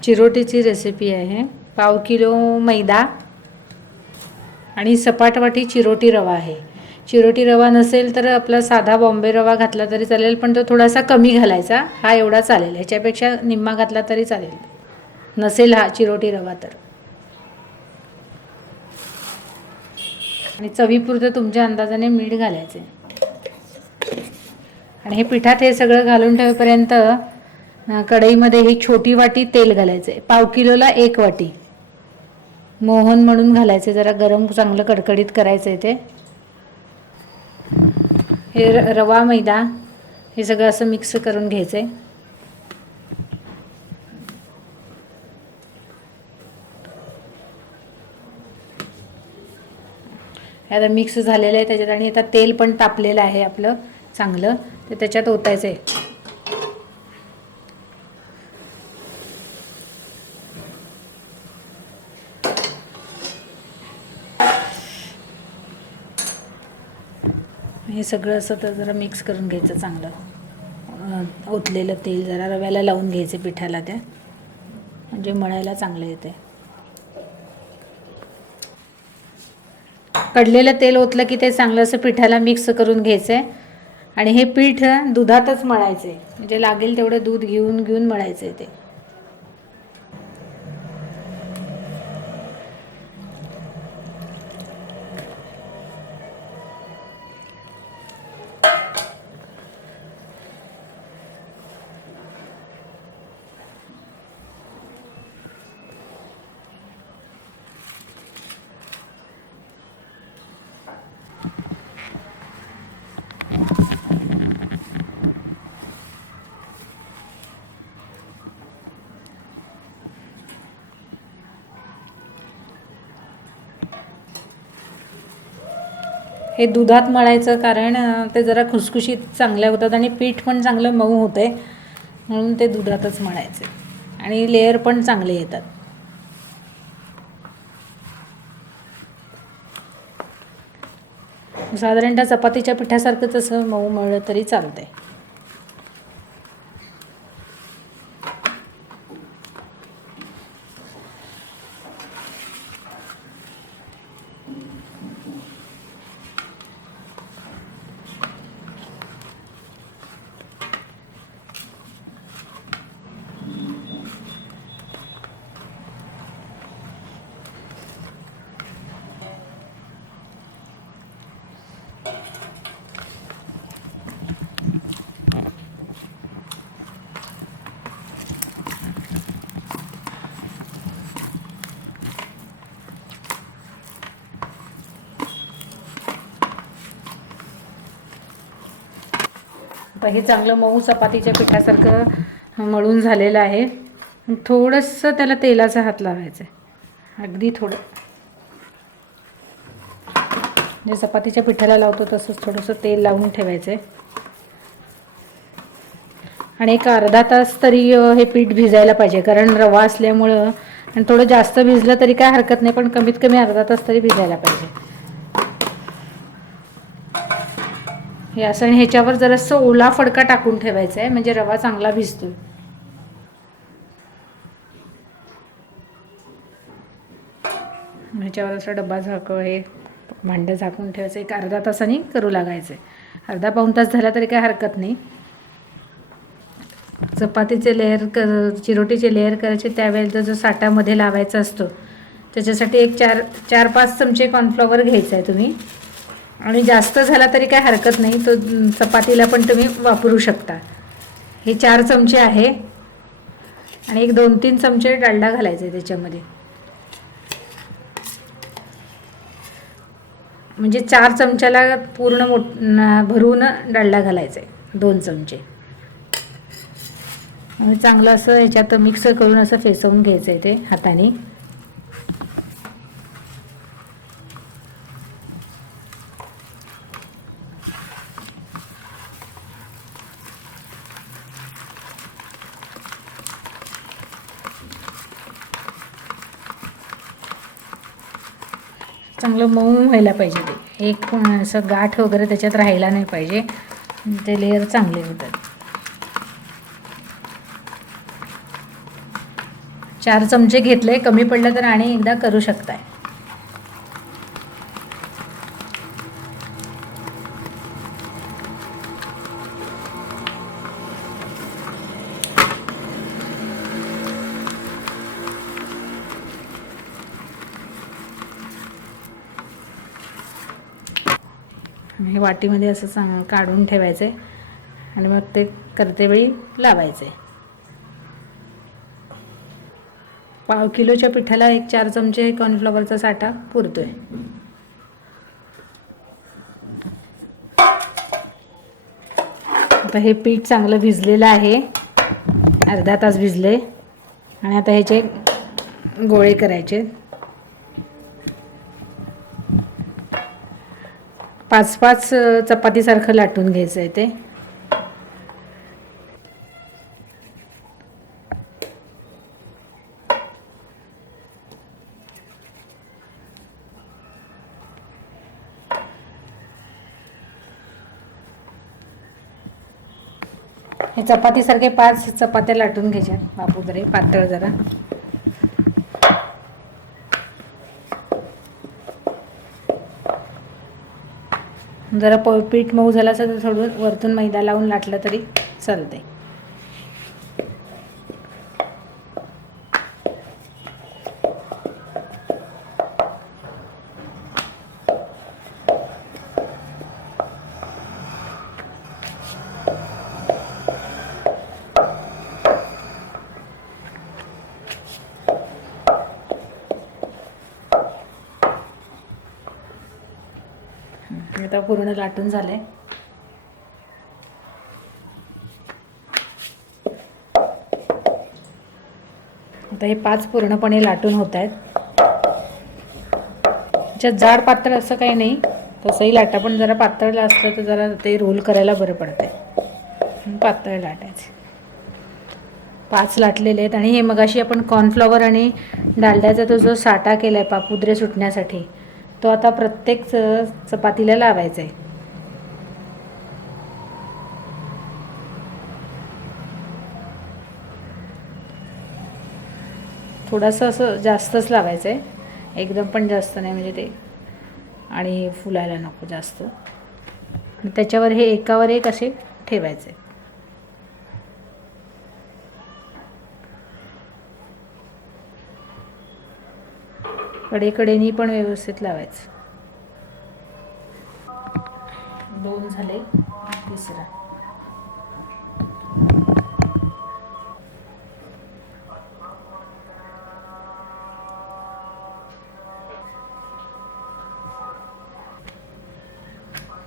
चिरोटीची recipe आहे। पाव kilo मैदा आणि सपाट वाटी चिरोटी रवा आहे। चिरोटी रवा नसेल तर आपला साधा बॉम्बे रवा घातला तरी चालेल, पण तो थोडासा कमी घालायचा। हा एवढा चालेल, याच्यापेक्षा निम्मा घातला तरी चालेल नसेल हा चिरोटी रवा तर। आणि चवीपुरतं तुमच्या अंदाजाने मीठ घालायचे। आणि हे पिठात हे सगळं घालून ठेवेपर्यंत कढईमध्ये ही छोटी वाटी तेल घालायचे। पाव किलोला 1 वाटी मोहन म्हणून घालायचे, जरा गरम चांगलं कडकडीत करायचं आहे ते। हे रवा मैदा हे सगळं असं मिक्स करून घ्यायचं आहे। आता मिक्स झालेलं आहे त्याच्यात, आणि आता तेल पण तापलेलं आहे आपलं चांगलं, ते त्याच्यात ओतायचं आहे। हे सगळं असं तर जरा मिक्स करून घ्यायचं चांगलं। ओतलेलं तेल जरा रव्याला लावून घ्यायचे पिठाला, त्या म्हणजे मळायला चांगलं येते। कडलेलं तेल ओतलं की ते चांगलं असं पिठाला मिक्स करून घ्यायचं आहे। आणि हे पीठ दुधातच मळायचं आहे, म्हणजे लागेल तेवढं दूध घेऊन घेऊन मळायचं आहे ते। हे दुधात मळायचं कारण ते जरा खुसखुशीत चांगले होतात आणि पीठ पण चांगलं मऊ होते, म्हणून ते दुधातच मळायचे आणि लेयर पण चांगले येतात। साधारणतः चपातीच्या पिठासारखंच असं मऊ मळलं तरी चालतंय। आता हे चांगलं मऊ चपातीच्या पिठासारखं मळून झालेलं आहे। थोडंसं त्याला तेलाचा हात लावायचा आहे, अगदी थोडं, जे चपातीच्या पिठाला लावतो तसंच थोडंसं तेल लावून ठेवायचं आहे। आणि एक अर्धा तास तरी हे पीठ भिजायला पाहिजे, कारण रवा असल्यामुळं, आणि थोडं जास्त भिजलं तरी काय हरकत नाही, पण कमीत कमी अर्धा तास तरी भिजायला पाहिजे हे असं। आणि ह्याच्यावर जरासं ओला फडका टाकून ठेवायचा आहे, म्हणजे रवा चांगला भिजतो। ह्याच्यावर असं डब्बा हे भांडं झाकून ठेवायचं, एक अर्धा तासाने करू लागायचं आहे। अर्धा पाऊण तास झाला तरी काय हरकत नाही। चपातीचे लेयर चिरोटीचे लेयर करायचे त्यावेळेला जो साठामध्ये लावायचा असतो, त्याच्यासाठी एक 4-5 चमचे कॉर्नफ्लॉवर घ्यायचं आहे तुम्ही, आणि जास्त झाला तरी काय हरकत नाही, तो चपातीला पण तुम्ही वापरू शकता। हे 4 चमचे आहे, आणि एक 2-3 चमचे डालडा घालायचे त्याच्यामध्ये, म्हणजे 4 चमच्याला पूर्ण भरून डालडा घालायचा आहे, 2 चमचे। आणि चांगलं असं ह्याच्यात मिक्स करून असं फेसवून घ्यायचं आहे ते हाताने। चांगलं मऊ व्हायला पाहिजे ते, एक पण असं गाठ वगैरे त्याच्यात राहायला नाही पाहिजे, ते लेयर चांगले होतात। 4 चमचे घेतले, कमी पडलं तर आणि एकदा करू शकताय. हे वाटीमध्ये असं काढून ठेवायचं आहे आणि मग ते करते वेळी लावायचं आहे. 1/2 किलोच्या पिठाला 4 चमचे कॉर्नफ्लॉवरचा साठा पुरतोय. आता हे पीठ चांगलं भिजलेलं आहे, अर्धा तास भिजले. आणि आता ह्याचे गोळे करायचे. 5-5 चपातीसारखं लाटून घ्यायचं आहे ते. हे चपातीसारखे 5 चपात्या लाटून घ्यायच्या बापूद्रे, पातळ जरा. जरा पीठ मऊ झालं असं तर थोडं वरतून मैदा लावून लाटलं तरी चालते. आता पूर्ण लाटून झाले. आता हे 5 पूर्णपणे लाटून होत आहेत. त्याच्यात जाड पातळ असं काही नाही, तसंही लाटा, पण जरा पातळ असलं तर जरा ते रोल करायला बरं पडतंय. पातळ लाटायचे. 5 लाटलेले आहेत. आणि हे मगाशी आपण कॉर्नफ्लॉवर आणि डालड्याचा तो जो साठा केलाय पापुद्रे सुटण्यासाठी, तो आता प्रत्येक चपातीला लावायचा आहे. थोडंसं असं जास्तच लावायचं आहे, एकदम पण जास्त नाही, म्हणजे ते आणि फुलायला नको जास्त. आणि त्याच्यावर हे एकावर एक असे ठेवायचे. कडेकडेनी पण व्यवस्थित लावायचं. 2 झाले, तिसरा.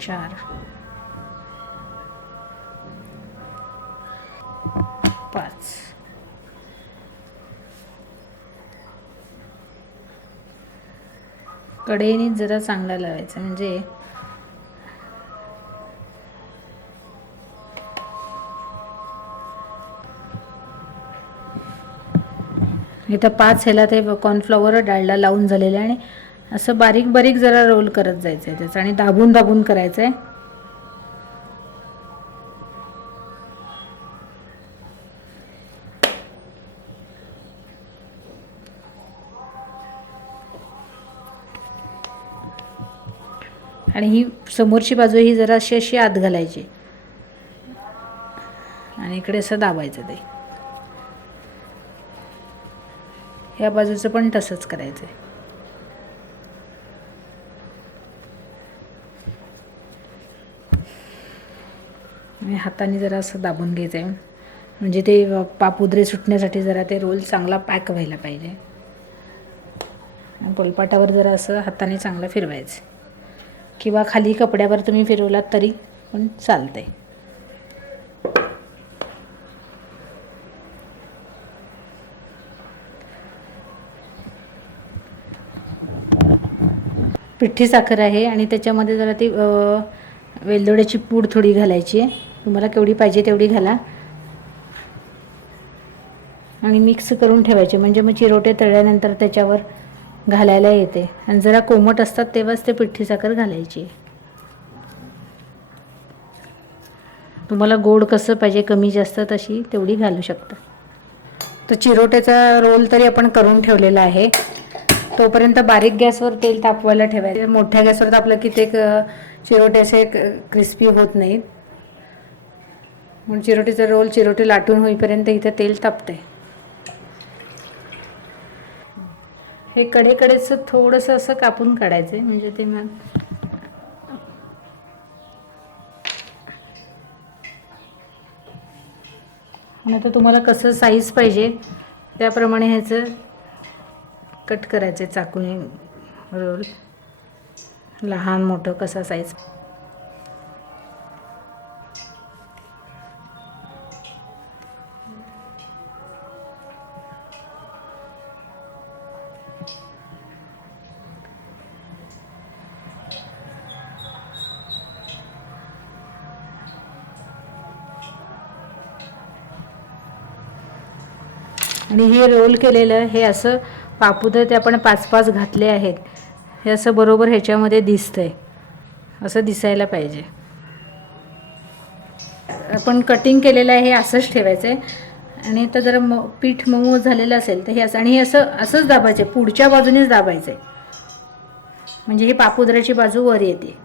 चार, 5. कडेने जरा चांगला लावायचा, म्हणजे इथं 5 ह्याला ते कॉर्नफ्लॉवर डाळला लावून झालेले. आणि असं बारीक बारीक जरा रोल करत जायचं आहे त्याचं, आणि दाबून दाबून करायचं आहे. आणि ही समोरची बाजू ही जरा अशी आत घालायची आणि इकडे असं दाबायचं. ते ह्या बाजूचं पण तसंच करायचं आहे. आणि हाताने जरा असं दाबून घ्यायचं आहे, म्हणजे ते पापुद्रे सुटण्यासाठी जरा ते रोल चांगला पॅक व्हायला पाहिजे. पोलपाटावर जरा असं हाताने चांगलं फिरवायचं, किंवा खाली कपड्यावर तुम्ही फिरवलात तरी पण चालतंय. पिठी साखर आहे आणि त्याच्यामध्ये जरा ती वेलदोड्याची पूड थोडी घालायची आहे. तुम्हाला केवढी पाहिजे तेवढी घाला आणि मिक्स करून ठेवायचे, म्हणजे मग चिरोटे तळल्यानंतर त्याच्यावर घालायला येते. आणि जरा कोमट असतात तेव्हाच ते पिठी साखर घालायची. तुम्हाला गोड कसं पाहिजे, कमी जास्त, तशी तेवढी घालू शकता. तर चिरोट्याचा रोल तरी आपण करून ठेवलेला आहे. तोपर्यंत बारीक गॅसवर तेल तापवायला ठेवायचं. मोठ्या गॅसवर तर आपलं कित्येक चिरोटे असे क्रिस्पी होत नाहीत. म्हणून चिरोटीचा रोल चिरोटी लाटून होईपर्यंत इथं तेल तापते. हे कडेकडेच थोडंसं असं कापून काढायचं म्हणजे ते मग आता तुम्हाला कसं साईज पाहिजे त्याप्रमाणे ह्याचं कट करायचं चाकूने रोल. लहान मोठं कसा साईज. आणि हे रोल केलेलं हे असं पापुद्रे ते आपण 5-5 घातले आहेत. हे असं बरोबर ह्याच्यामध्ये दिसतंय, असं दिसायला पाहिजे. आपण कटिंग केलेलं आहे हे असंच ठेवायचं आहे. आणि आता जरा पीठ मऊ झालेलं असेल तर हे असं, आणि हे असंच दाबायचं आहे, पुढच्या बाजूनेच दाबायचं आहे म्हणजे ही पापुद्र्याची बाजू वर येते.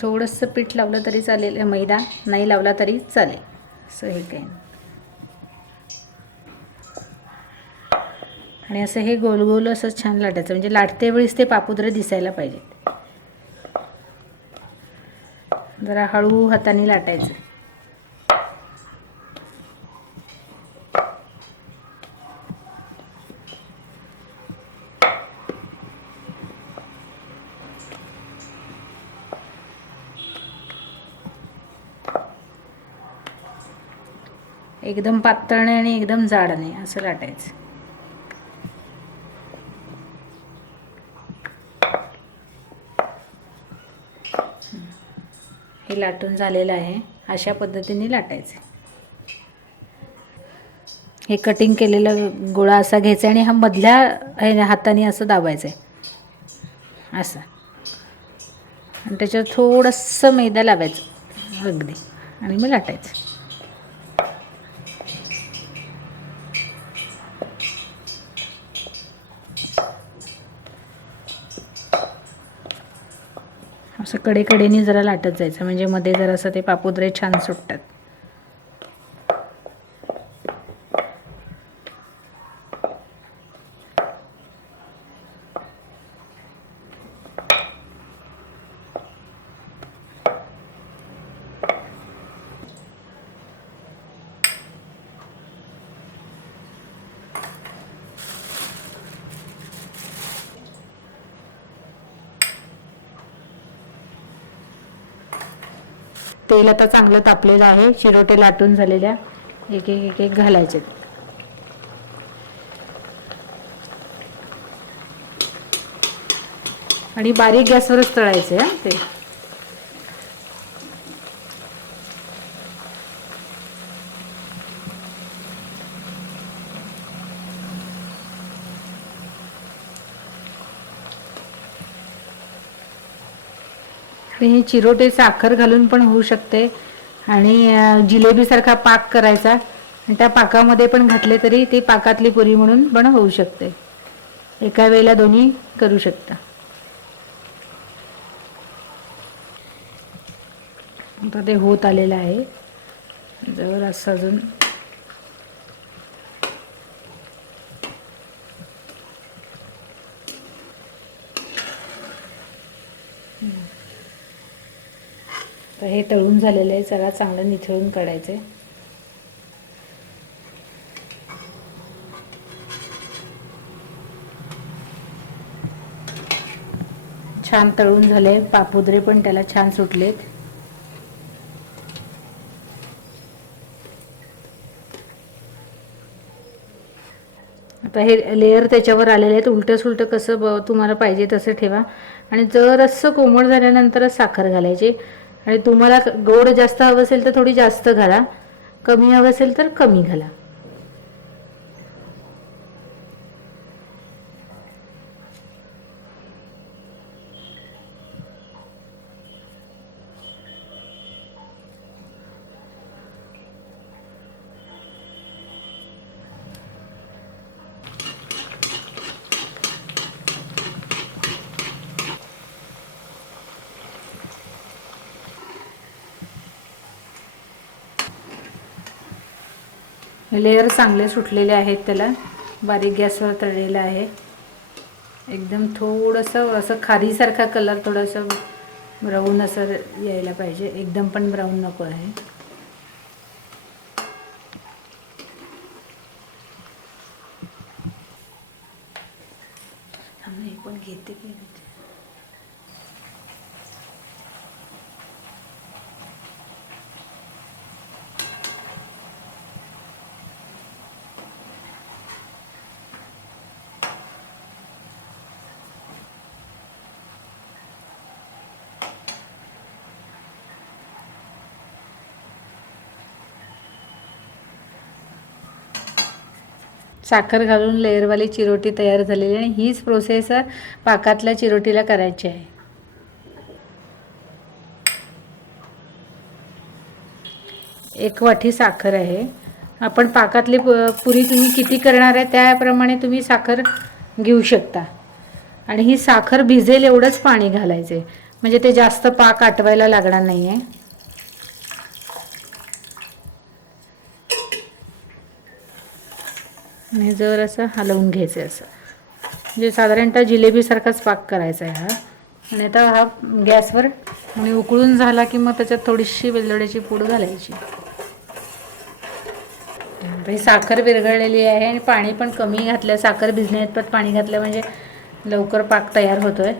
थोडंसं पीठ लावलं तरी चालेल, मैदा नाही लावला तरी चालेल. असं हे काही नाही. आणि असं हे गोल गोल असं छान लाटायचं म्हणजे लाटते वेळेस ते पापुद्रे दिसायला पाहिजेत. जरा हळू हाताने लाटायचं. एकदम पातळ नाही आणि एकदम जाड नाही असं लाटायचं. हे लाटून झालेलं आहे, अशा पद्धतीने लाटायचं. हे कटिंग केलेलं गोळा असा घ्यायचा आणि हा मधल्या हाताने असं दाबायचं आहे असं. आणि त्याच्यावर थोडंसं मैदा लावायचं अगदी आणि मग लाटायचं. असं कडेकडेने जरा लाटत जायचं म्हणजे मध्ये जरासं ते पापुद्रे छान सुटतात. तेल आता चांगलं तापलेलं आहे. चिरोटे लाटून झालेल्या एक एक एक एक घालायचे. आणि बारीक गॅसवरच तळायचे हा ते. हे चिरोटे साखर घालून पण होऊ शकते आणि जिलेबीसारखा पाक करायचा आणि त्या पाकामध्ये पण घातले तरी ते पाकातली पुरी म्हणून पण होऊ शकते. एका वेळेला दोन्ही करू शकता. आता ते होत आलेलं आहे. जवळ असं अजून तर हे तळून झालेलं आहे. जरा चांगलं निथळून काढायचं आहे. छान तळून झाले. पापुद्रे पण त्याला छान सुटलेत. आता हे लेअर त्याच्यावर आलेले आहेत. उलटं सुलटं कसं तुम्हाला पाहिजे तसं ठेवा. आणि जरासं कोमट झाल्यानंतरच साखर घालायची. आणि तुम्हाला गोड जास्त हवं असेल तर थोडी जास्त घाला, कमी हवं असेल तर कमी घाला. लेयर चांगले सुटलेले आहेत त्याला. बारीक गॅसवर तळलेलं आहे. एकदम थोडंसं असं खारीसारखा कलर, थोडंसं ब्राऊन असं यायला पाहिजे, एकदम पण ब्राऊन नको आहे. हे पण घेते की साखर घालून लेअरवाली चिरोटी तयार झालेली आहे. आणि हीच प्रोसेस पाकातल्या चिरोटीला करायची आहे. एक वाटी साखर आहे. आपण पाकातली पुरी तुम्ही किती करणार आहे त्याप्रमाणे तुम्ही साखर घेऊ शकता. आणि ही साखर भिजेल एवढंच पाणी घालायचं आहे, म्हणजे ते जास्त पाक आटवायला लागणार नाही आहे. आणि जर असं हलवून घ्यायचं असं, म्हणजे साधारणतः जिलेबीसारखाच पाक करायचा आहे हा. आणि आता हा गॅसवर आणि उकळून झाला की मग त्याच्यात थोडीशी वेलदोड्याची पूड घालायची. ही साखर विरघळलेली आहे आणि पाणी पण कमी घातलं. साखर भिजण्यात पाणी घातलं म्हणजे लवकर पाक तयार होतोय.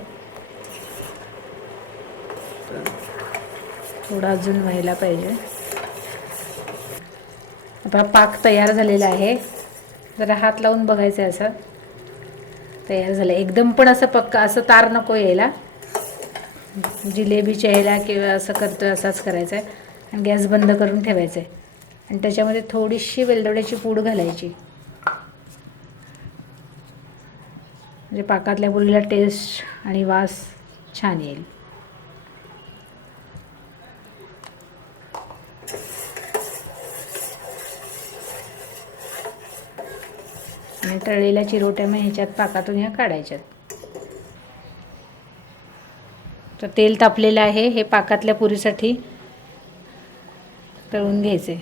थोडा अजून व्हायला पाहिजे. आता पाक तयार झालेला आहे. जरा हात लावून बघायचं आहे. असं तयार झालं. एकदम पण असं पक्का असं तार नको यायला. जिलेबीच्या ह्याला किंवा असं करतोय असाच करायचा आहे. आणि गॅस बंद करून ठेवायचा आहे. आणि त्याच्यामध्ये थोडीशी वेलदोड्याची पूड घालायची, म्हणजे पाकातल्या पुरीला टेस्ट आणि वास छान येईल. आणि तळलेल्या चिरोट्या मग ह्याच्यात पाकातून ह्या काढायच्यात. तर तेल तापलेलं आहे. हे पाकातल्या पुरीसाठी तळून घ्यायचे.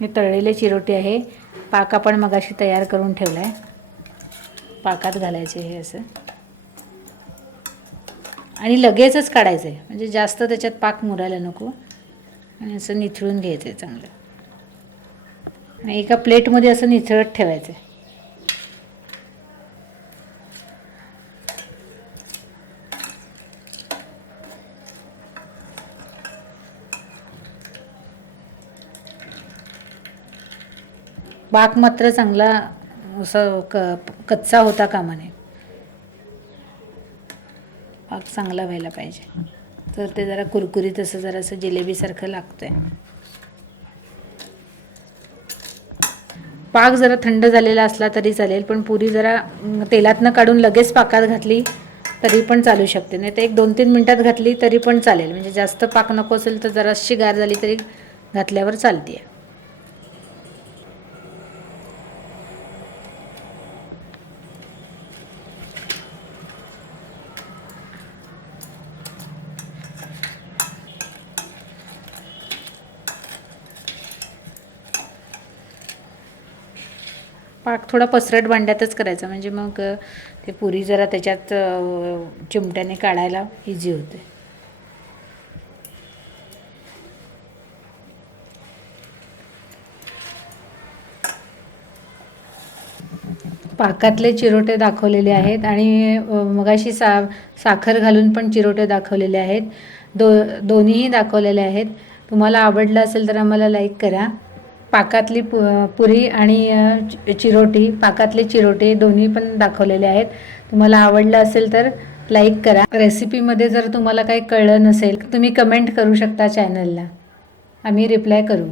हे तळलेले चिरोटे आहे. पाक आपण मगाशी तयार करून ठेवला आहे. पाकात घालायचे हे असं आणि लगेचच काढायचं आहे, म्हणजे जास्त त्याच्यात पाक मुरायला नको. आणि असं निथळून घ्यायचं आहे चांगलं. आणि एका प्लेटमध्ये असं निथळत ठेवायचं आहे. पाक मात्र चांगला असं कच्चा होता कामा नये. पाक चांगला व्हायला पाहिजे, तर ते जरा कुरकुरीत असं जरासं जिलेबीसारखं लागतंय. पाक जरा थंड झालेला असला तरी चालेल, पण पुरी जरा तेलातनं काढून लगेच पाकात घातली तरी पण चालू शकते. नाही तर 1-2-3 मिनटात घातली तरी पण चालेल, म्हणजे जास्त पाक नको असेल तर जराशी गार झाली तरी घातल्यावर चालते. पाक थोडा पसरट भांड्यातच करायचा, म्हणजे मग ते पुरी जरा त्याच्यात चिमट्याने काढायला इझी होते. पाकातले चिरोटे दाखवलेले आहेत आणि मगाशी साखर घालून पण चिरोटे दाखवलेले आहेत. दोन्हीही दाखवलेले आहेत. तुम्हाला आवडलं असेल तर आम्हाला लाईक करा. पाकातली पुरी आणि चिरोटी, पाकातले चिरोटे दोन्ही पण दाखवलेले आहेत. तुम्हाला आवडलं असेल तर लाईक करा. रेसिपीमध्ये जर तुम्हाला काही कळलं नसेल तुम्ही कमेंट करू शकता चॅनलला, आम्ही रिप्लाय करू.